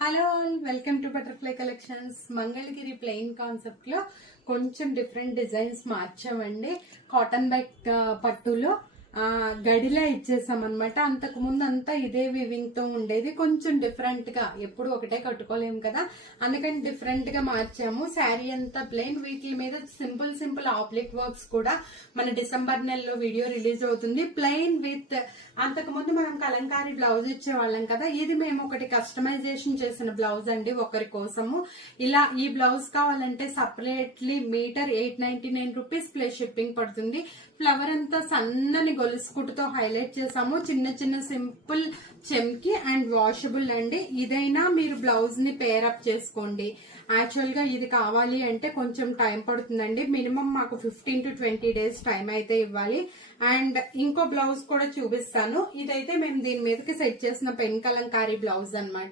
Hello all, welcome to butterfly collections. Mangalagiri plain concept లో కొంచెం different designs మార్చామండి. Cotton bike పట్టులో గడిలా ఇచ్చేసాం అనమాట. అంతకు ముందు అంతా ఇదే వివింగ్ తో ఉండేది. కొంచెం డిఫరెంట్ గా, ఎప్పుడు ఒకటే కట్టుకోలేము కదా, అందుకని డిఫరెంట్ గా మార్చాము. శారీ అంతా ప్లెయిన్, వీటి మీద సింపుల్ ఆప్లిక్ వర్క్స్ కూడా మన డిసెంబర్ నెలలో వీడియో రిలీజ్ అవుతుంది. ప్లెయిన్ విత్, అంతకు ముందు మనం కలంకారీ బ్లౌజ్ ఇచ్చేవాళ్ళం కదా, ఇది మేము ఒకటి కస్టమైజేషన్ చేసిన బ్లౌజ్ అండి ఒకరి కోసము. ఇలా ఈ బ్లౌజ్ కావాలంటే separately meter 899 rupees plus shipping పడుతుంది. ఫ్లవర్ అంతా సన్నని గొలుసు కుట్టుతో హైలైట్ చేసాము. చిన్న సింపుల్ చెమ్కి అండ్ వాషబుల్ అండి. ఇదైనా మీరు బ్లౌజ్ ని పేరప్ చేసుకోండి. యాక్చువల్ గా ఇది కావాలి అంటే కొంచెం టైం పడుతుందండి. మినిమం మాకు 15 to 20 డేస్ టైం అయితే ఇవ్వాలి. అండ్ ఇంకో బ్లౌజ్ కూడా చూపిస్తాను. ఇదైతే మేము దీని మీదకి సెట్ చేసిన పెన్ కలంకారీ బ్లౌజ్ అన్నమాట.